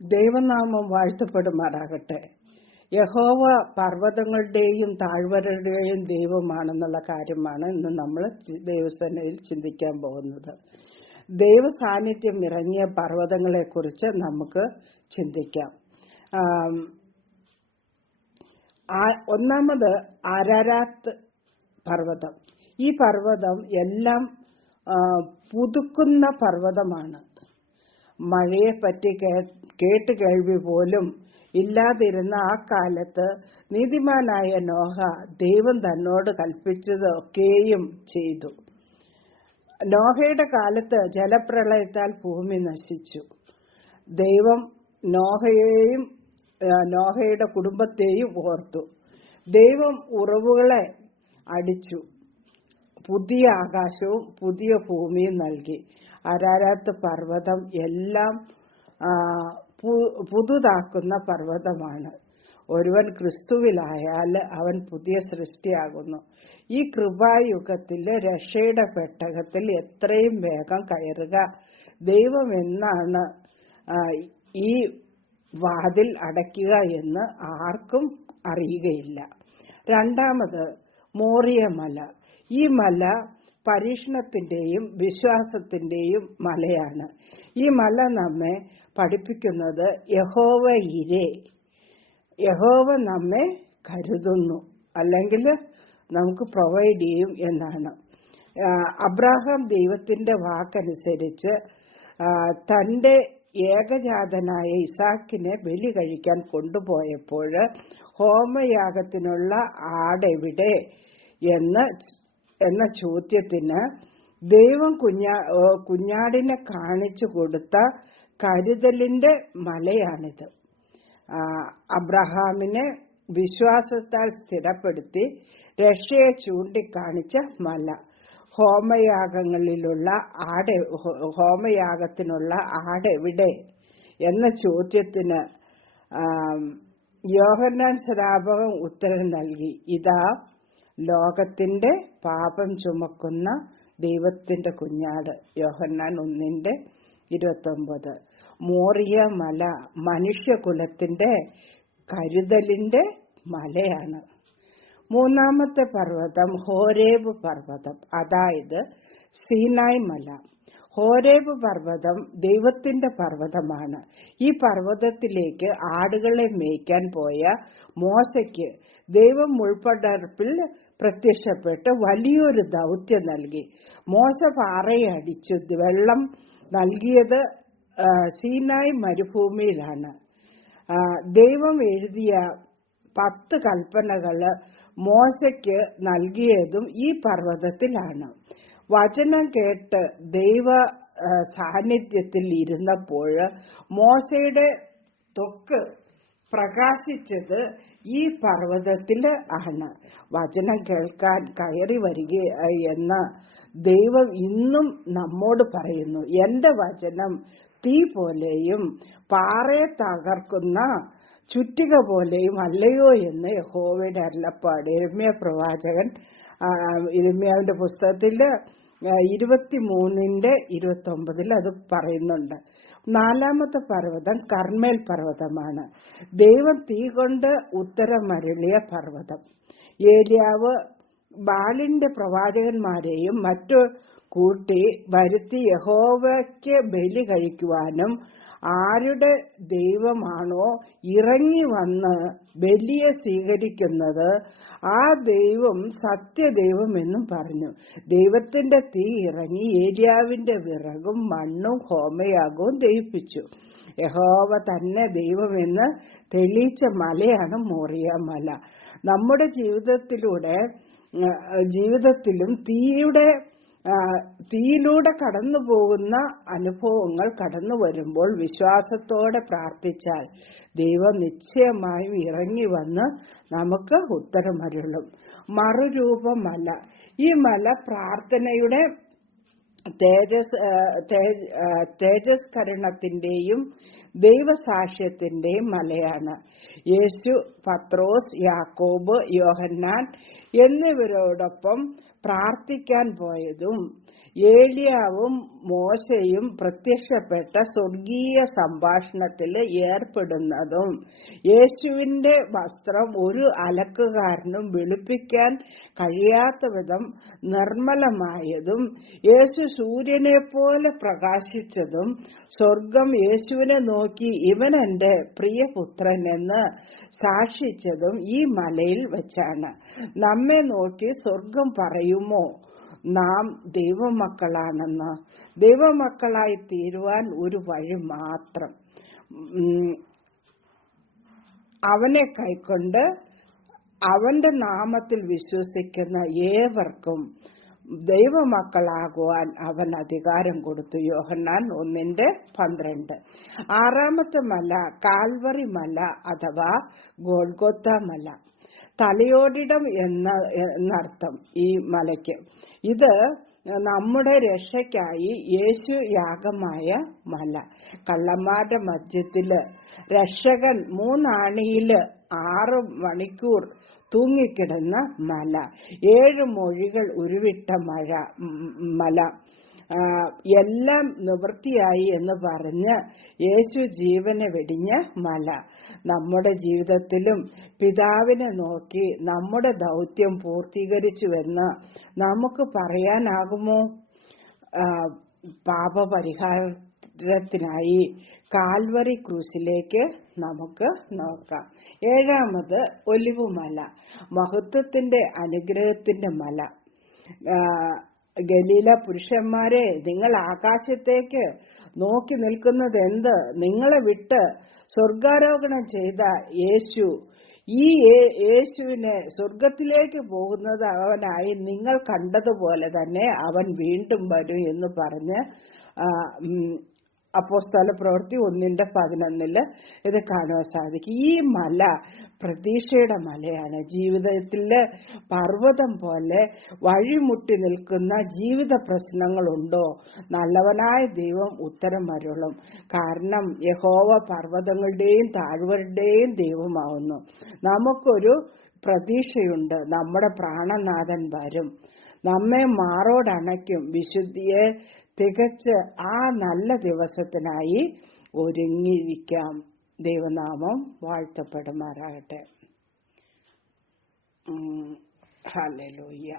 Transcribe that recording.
ദൈവനാമം വാഴ്ത്തപ്പെടുമാറാകട്ടെ യഹോവ പർവതങ്ങളുടെയും താഴ്വരയുടെയും ദൈവമാണെന്നുള്ള കാര്യമാണ് ഇന്ന് നമ്മൾ ദൈവസേനയിൽ ചിന്തിക്കാൻ പോകുന്നത്. ദൈവ സാന്നിധ്യം ഇറങ്ങിയ പർവതങ്ങളെക്കുറിച്ച് നമുക്ക് ചിന്തിക്കാം. ഒന്നാമത് ആരാരാത്ത് പർവതം. ഈ പർവതം എല്ലാം പുതുക്കുന്ന പർവതമാണ്. മഴയെ പറ്റി കേട്ട് കേൾവി പോലും ഇല്ലാതിരുന്ന ആ കാലത്ത് നീതിമാനായ നോഹ ദൈവം തന്നോട് കൽപ്പിച്ചത് ഒക്കെയും ചെയ്തു. നോഹയുടെ കാലത്ത് ജലപ്രളയത്താൽ ഭൂമി നശിച്ചു. ദൈവം നോഹയെയും നോഹയുടെ കുടുംബത്തെയും ഓർത്തു. ദൈവം ഉറവുകളെ അടിച്ചു. പുതിയ ആകാശവും പുതിയ ഭൂമിയും നൽകി. അരാരാത്ത് പർവതം എല്ലാം പുതുതാക്കുന്ന പർവതമാണ്. ഒരുവൻ ക്രിസ്തുവിലായാൽ അവൻ പുതിയ സൃഷ്ടിയാകുന്നു. ഈ കൃപായുഗത്തിലെ രക്ഷയുടെ പെട്ടകത്തിൽ എത്രയും വേഗം കയറുക. ദൈവം എന്നാണ് ഈ വാതിൽ അടയ്ക്കുക എന്ന് ആർക്കും അറിയുകയില്ല. രണ്ടാമത് മോറിയ മല. ഈ മല പരീക്ഷണത്തിന്റെയും വിശ്വാസത്തിന്റെയും മലയാണ്. ഈ മല നമ്മെ പഠിപ്പിക്കുന്നത് യഹോവ ഇരേ. യഹോവ നമ്മെ കരുതുന്നു. അല്ലെങ്കിൽ നമുക്ക് പ്രൊവൈഡ് ചെയ്യും എന്നാണ്. അബ്രാഹാം ദൈവത്തിന്റെ വാക്കനുസരിച്ച് തന്റെ ഏകജാതനായ ഇസാക്കിനെ ബലി കഴിക്കാൻ കൊണ്ടുപോയപ്പോൾ ഹോമയാഗത്തിനുള്ള ആടെവിടെ എന്ന് എന്ന ചോദ്യത്തിന് ദൈവം കുഞ്ഞാ കുഞ്ഞാടിനെ കാണിച്ചു കൊടുത്ത കരുതലിന്റെ മലയാണിത്. അബ്രഹാമിനെ വിശ്വാസത്താൽ സ്ഥിരപ്പെടുത്തി രക്ഷയെ ചൂണ്ടിക്കാണിച്ച മല. ഹോമയാഗങ്ങളിലുള്ള ആട് ഹോമയാഗത്തിനുള്ള ആടെവിടെ എന്ന ചോദ്യത്തിന് യോഹന്നാൻ സ്ഥാപകം ഉത്തരം നൽകി. ഇതാ ലോകത്തിന്റെ പാപം ചുമക്കുന്ന ദൈവത്തിന്റെ കുഞ്ഞാട് യോഹന്നാൻ ഒന്നിന്റെ ഇരുപത്തൊമ്പത്. മോറിയ മല മനുഷ്യകുലത്തിന്റെ കരുതലിന്റെ മലയാണ്. മൂന്നാമത്തെ പർവതം ഹോരേബ് പർവതം അതായത് സീനായ് മല. ഹോരേബ് പർവതം ദൈവത്തിന്റെ പർവതമാണ്. ഈ പർവതത്തിലേക്ക് ആടുകളെ മേയ്ക്കാൻ പോയ മോശയ്ക്ക് ദൈവം മുൾപ്പടർപ്പിൽ പ്രത്യക്ഷപ്പെട്ട് വലിയൊരു ദൗത്യം നൽകി. മോശ പാറയടിച്ചു. വെള്ളം നൽകിയത് സീനായ് മരുഭൂമിയിലാണ്. ദൈവം എഴുതിയ പത്ത് കൽപ്പനകൾ മോശയ്ക്ക് നൽകിയതും ഈ പർവതത്തിലാണ്. വചനം കേട്ട് ദൈവ സാന്നിധ്യത്തിൽ ഇരുന്നപ്പോൾ മോശയുടെ ത്വക്ക് പ്രകാശിച്ചത് ഈ പർവതത്തിൽ ആണ്. വചനം കേൾക്കാൻ കയറി വരിക എന്ന് ദൈവം ഇന്നും നമ്മോട് പറയുന്നു. എന്റെ വചനം തീ പോലെയും പാറയെ തകർക്കുന്ന ചുറ്റിക പോലെയും അല്ലയോ എന്ന് യഹോവയുടെ അരുളപ്പാട്. എരുമ്യ പ്രവാചകൻ ഇരുമ്യാവിന്റെ പുസ്തകത്തിൽ ഇരുപത്തി മൂന്നിന്റെ ഇരുപത്തി ഒമ്പതിൽ അത് പറയുന്നുണ്ട്. നാലാമത്തെ പർവതം കർമ്മേൽ പർവതമാണ്. ദൈവം തീ കൊണ്ട് ഉത്തരമരുളിയ പർവതം. ഏലിയാവ് ബാലിന്റെ പ്രവാചകന്മാരെയും മറ്റു കൂട്ടി വരുത്തി യഹോവയ്ക്ക് ബലി കഴിക്കുവാനും ആരുടെ ദൈവമാണോ ഇറങ്ങി വന്ന് ബലിയെ സ്വീകരിക്കുന്നത് ആ ദൈവം സത്യദൈവം എന്നും പറഞ്ഞു. ദൈവത്തിന്റെ തീ ഇറങ്ങി ഏരിയാവിന്റെ വിറകും മണ്ണും ഹോമയാകവും ദഹിപ്പിച്ചു. യഹോവ തന്നെ ദൈവമെന്ന് തെളിയിച്ച മലയാണ് മോറിയ മല നമ്മുടെ ജീവിതത്തിലൂടെ ജീവിതത്തിലും തീയുടെ തീയിലൂടെ കടന്നു പോകുന്ന അനുഭവങ്ങൾ കടന്നു വരുമ്പോൾ വിശ്വാസത്തോടെ പ്രാർത്ഥിച്ചാൽ ദൈവം നിശ്ചയമായും ഇറങ്ങി വന്ന് നമുക്ക് ഉത്തരമരുളും. മറുരൂപമല്ല ഈ മല പ്രാർത്ഥനയുടെ തേജസ് തേജസ്കരണത്തിന്റെയും ദൈവസാക്ഷ്യത്തിന്റെയും മലയാണ്. യേശു പത്രോസ് യാക്കോബ് യോഹന്നാൻ എന്നിവരോടൊപ്പം പ്രാർത്ഥിക്കാൻ പോയതും ഏലിയാവും മോശയും പ്രത്യക്ഷപ്പെട്ട സ്വർഗീയ സംഭാഷണത്തിൽ ഏർപ്പെടുന്നതും യേശുവിന്റെ വസ്ത്രം ഒരു അലക്കുകാരനും വെളുപ്പിക്കാൻ കഴിയാത്ത വിധം നിർമ്മലമായതും യേശു സൂര്യനെ പോലെ പ്രകാശിച്ചതും സ്വർഗം യേശുവിനെ നോക്കി ഇവൻ എന്റെ പ്രിയപുത്രൻ എന്ന് സാക്ഷിച്ചതും ഈ മലയിൽ വെച്ചാണ്. നമ്മെ നോക്കി സ്വർഗം പറയുമോ? നാം ദൈവമക്കളാണെന്ന്. ദൈവമക്കളായി തീരുവാൻ ഒരു വഴി മാത്രം. അവനെ കൈക്കൊണ്ട് അവന്റെ നാമത്തിൽ വിശ്വസിക്കുന്ന ഏവർക്കും ദൈവമക്കളാകുവാൻ അവൻ അധികാരം കൊടുത്തു. യോഹന്നാൻ ഒന്നിന്റെ പന്ത്രണ്ട്. ആറാമത്തെ മല കാൽവറി മല അഥവാ ഗോൾഗോത്ത മല. തലയോടിടം എന്ന എന്നർത്ഥം ഈ മലയ്ക്ക്. ഇത് നമ്മുടെ രക്ഷയ്ക്കായി യേശു യാഗമായ മല. കള്ളന്മാരുടെ മധ്യത്തിൽ രക്ഷകൻ മൂന്നാണിയിൽ ആറ് മണിക്കൂർ തൂങ്ങിക്കിടന്ന മല. ഏഴ് മൊഴികൾ ഉരുവിട്ട മഴ മല. എല്ലാം നിവൃത്തിയായി എന്ന് പറഞ്ഞ് യേശു ജീവനെ വെടിഞ്ഞ മല. നമ്മുടെ ജീവിതത്തിലും പിതാവിനെ നോക്കി നമ്മുടെ ദൗത്യം പൂർത്തീകരിച്ചുവെന്ന് നമുക്ക് പറയാനാകുമോ? പാപപരിഹാരത്തിനായി കാൽവറി ക്രൂസിലേക്ക് നമുക്ക് നോക്കാം. ഏഴാമത് ഒലിവുമല മഹത്വത്തിന്റെ അനുഗ്രഹത്തിന്റെ മല. ഗലീല പുരുഷന്മാരെ നിങ്ങൾ ആകാശത്തേക്ക് നോക്കി നിൽക്കുന്നത് എന്ത്? നിങ്ങളെ വിട്ട് സ്വർഗാരോഹണം ചെയ്ത യേശു. ഈ യേശുവിനെ സ്വർഗത്തിലേക്ക് പോകുന്നത് അവനായി നിങ്ങൾ കണ്ടതുപോലെ തന്നെ അവൻ വീണ്ടും വരും എന്ന് പറഞ്ഞ് അപ്പോസ്തല പ്രവൃത്തി ഒന്നിന്റെ പതിനൊന്നിൽ ഇത് കാണുവാൻ സാധിക്കും. ഈ മല പ്രതീക്ഷയുടെ മലയാണ്. ജീവിതത്തിൽ പർവതം പോലെ വഴിമുട്ടി നിൽക്കുന്ന ജീവിത പ്രശ്നങ്ങളുണ്ടോ? നല്ലവനായ ദൈവം ഉത്തരം വരുള്ളും കാരണം യഹോവ പർവതങ്ങളുടെയും താഴ്വരുടെയും ദൈവമാവുന്നു. നമുക്കൊരു പ്രതീക്ഷയുണ്ട്. നമ്മുടെ പ്രാണനാഥൻ വരും. നമ്മെ മാറോടണയ്ക്കും. വിശുദ്ധിയെ തികച്ച് ആ നല്ല ദിവസത്തിനായി ഒരുങ്ങിയിരിക്കാം. ദൈവനാമം വാഴ്ത്തപ്പെടുമാറാകട്ടെ. ഹല്ലേലൂയ.